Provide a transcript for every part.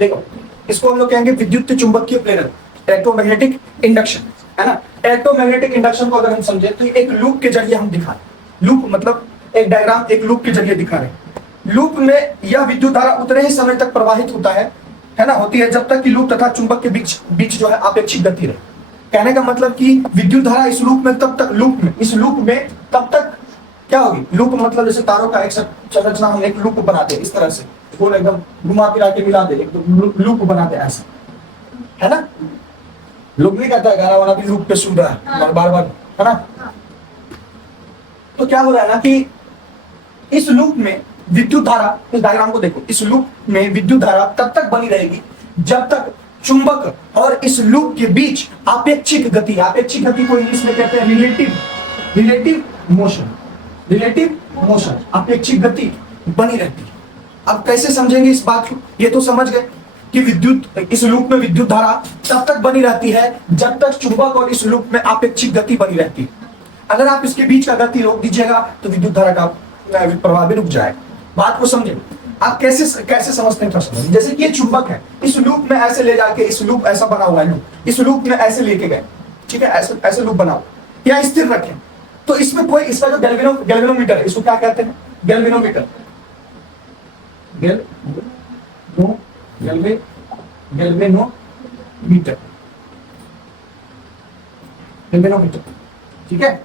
देखो इसको हम लोग कहेंगे विद्युत चुंबकीय प्रेरण, इलेक्ट्रोमैग्नेटिक इंडक्शन, है ना। इलेक्ट्रोमैग्नेटिक इंडक्शन को अगर हम समझे तो एक लूप के जरिए हम दिखा रहे, लूप मतलब एक डायग्राम एक लूप के जरिए दिखा रहे। लूप में यह विद्युत धारा उतने ही समय तक प्रवाहित होता है ना, होती है जब तक कि लूप तथा चुंबक के बीच जो है आपेक्षिक गति रहे। कहने का मतलब कि विद्युत धारा इस लूप में तब तक इस लूप में तब तक क्या होगी, लूप मतलब जैसे तारों का एक संरचना हम एक लूप बनाते हैं इस तरह से, इसको एकदम घुमा फिरा के मिला दे, एक लूप बनाते हैं ऐसे, है ना। लोग नहीं कहता है गाना वाना भी लूप पे सुन रहा है बार बार, है ना। तो क्या हो रहा है ना कि इस लूप में विद्युत धारा, इस डायग्राम को देखो, इस लूप में विद्युत धारा तब तक बनी रहेगी जब तक चुंबक और इस लूप के बीच आपेक्षिक गति को इंग्लिश में कहते हैं रिलेटिव मोशन, आपेक्षिक गति बनी रहती है। अब कैसे समझेंगे इस बात को, ये तो समझ गए कि इस लूप में विद्युत धारा तब तक बनी रहती है जब तक चुंबक और इस लूप में आपेक्षिक गति बनी रहती है। अगर आप इसके बीच का गति रोक दीजिएगा तो विद्युत धारा का प्रवाह भी रुक जाएगा। बात को समझे आप, कैसे समझते हैं प्रश्न। जैसे कि ये चुंबक है, इस लूप में ऐसे ले जाके, इस लूप ऐसा बना हुआ है, इस लूप में ऐसे लेके गए, ठीक है, ऐसे लूप बनाओ या स्थिर रखें, तो इसमें कोई इसका जो गैल्वेनोमीटर है, इसको क्या कहते हैं, गैल्वेनोमीटर, ठीक है।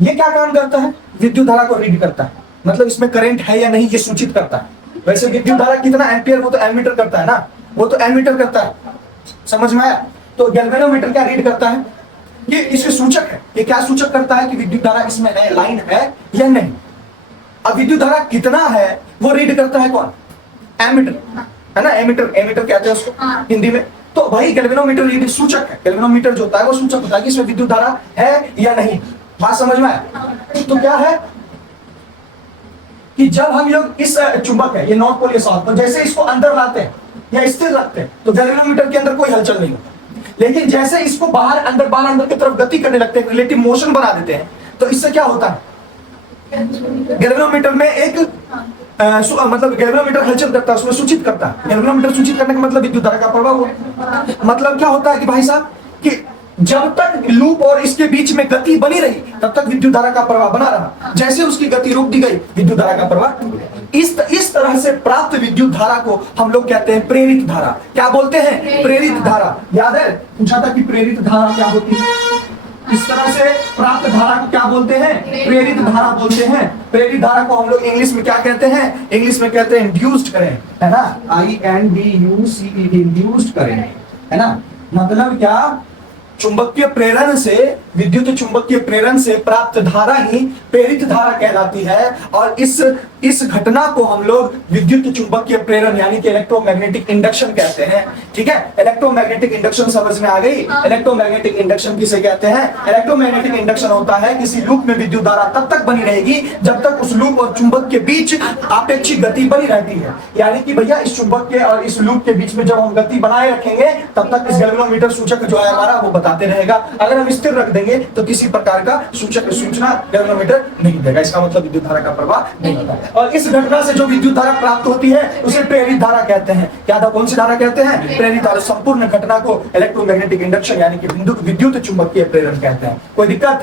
ये क्या काम करता है, विद्युत धारा को रीड करता है, मतलब इसमें करंट है या नहीं ये सूचित करता है। वैसे विद्युत धारा कितना एम्पियर वो तो एमीटर करता है ना, वो तो एमीटर करता है, समझ में आया। तो गैल्वेनोमीटर क्या रीड करता है, ये इसके सूचक है, ये क्या सूचक करता है कि विद्युत धारा इसमें है, लाइन है या नहीं। अब विद्युत धारा कितना है वो रीड करता है कौन, एमीटर, है ना। एमीटर कहते हैं उसको हिंदी में। तो भाई गैल्वेनोमीटर रीड सूचक है, गैल्वेनोमीटर जो होता है वो सूचक होता है कि इसमें विद्युत धारा है या नहीं। बात समझ में आया। तो क्या है कि जब हम लोग इस चुंबक है, ये नॉर्थ पोल, ये साउथ पोल, जैसे इसको अंदर लाते हैं या स्थिर रखते हैं तो गैल्वेनोमीटर के अंदर कोई हलचल नहीं होता। लेकिन जैसे इसको बाहर अंदर की तरफ गति करने लगते हैं, रिलेटिव मोशन बना देते हैं, तो इससे क्या होता है, गैल्वेनोमीटर में एक मतलब गैल्वेनोमीटर हलचल करता है, उसमें सूचित करता है। गैल्वेनोमीटर सूचित करने का मतलब विद्युत धारा का प्रवाह हुआ। मतलब क्या होता है कि भाई साहब कि जब तक लूप और इसके बीच में गति बनी रही तब तक विद्युत धारा का प्रवाह बना रहा, जैसे उसकी गति रोक दी गई विद्युत धारा का प्रवाह। इस तरह से प्राप्त विद्युत धारा को हम लोग कहते हैं प्रेरित धारा। क्या बोलते हैं, प्रेरित धारा। याद है पूछा था कि प्रेरित धारा क्या होती है, इस तरह से प्राप्त धारा को क्या बोलते हैं, प्रेरित धारा बोलते हैं। प्रेरित धारा को हम लोग इंग्लिश में क्या कहते हैं, इंग्लिश में कहते हैं इंड्यूस्ड करंट, है ना, INDUCE, इंड्यूस्ड करंट, है ना। मतलब क्या, चुंबकीय प्रेरण से, विद्युत चुंबकीय प्रेरण से प्राप्त धारा ही प्रेरित धारा कहलाती है। और इस घटना को हम लोग विद्युत चुंबकीय प्रेरण यानी कि इलेक्ट्रोमैग्नेटिक इंडक्शन कहते हैं। ठीक है, इलेक्ट्रोमैग्नेटिक इंडक्शन समझ में आ गई। इलेक्ट्रोमैग्नेटिक इंडक्शन किसे कहते हैं, इलेक्ट्रोमैग्नेटिक इंडक्शन होता है किसी लूप में विद्युत धारा तब तक बनी रहेगी जब तक उस लूप और चुंबक के बीच आपेक्षिक गति बनी रहती है। यानी कि भैया इस चुंबक के और इस लूप के बीच में जब हम गति बनाए रखेंगे तब तक इस गैल्वेनोमीटर सूचक जो है हमारा वो बताते रहेगा। अगर हम स्थिर रख देंगे तो किसी प्रकार का सूचना गैल्वेनोमीटर नहीं देगा, इसका मतलब विद्युत धारा का प्रवाह नहीं होता। और इस घटना से जो विद्युत धारा प्राप्त होती है उसे प्रेरित धारा कहते हैं। क्या था, कौन सी धारा कहते हैं, प्रेरित धारा। संपूर्ण घटना को इलेक्ट्रोमैग्नेटिक इंडक्शन यानी कि विद्युत चुंबकीय प्रेरण कहते हैं। कोई दिक्कत?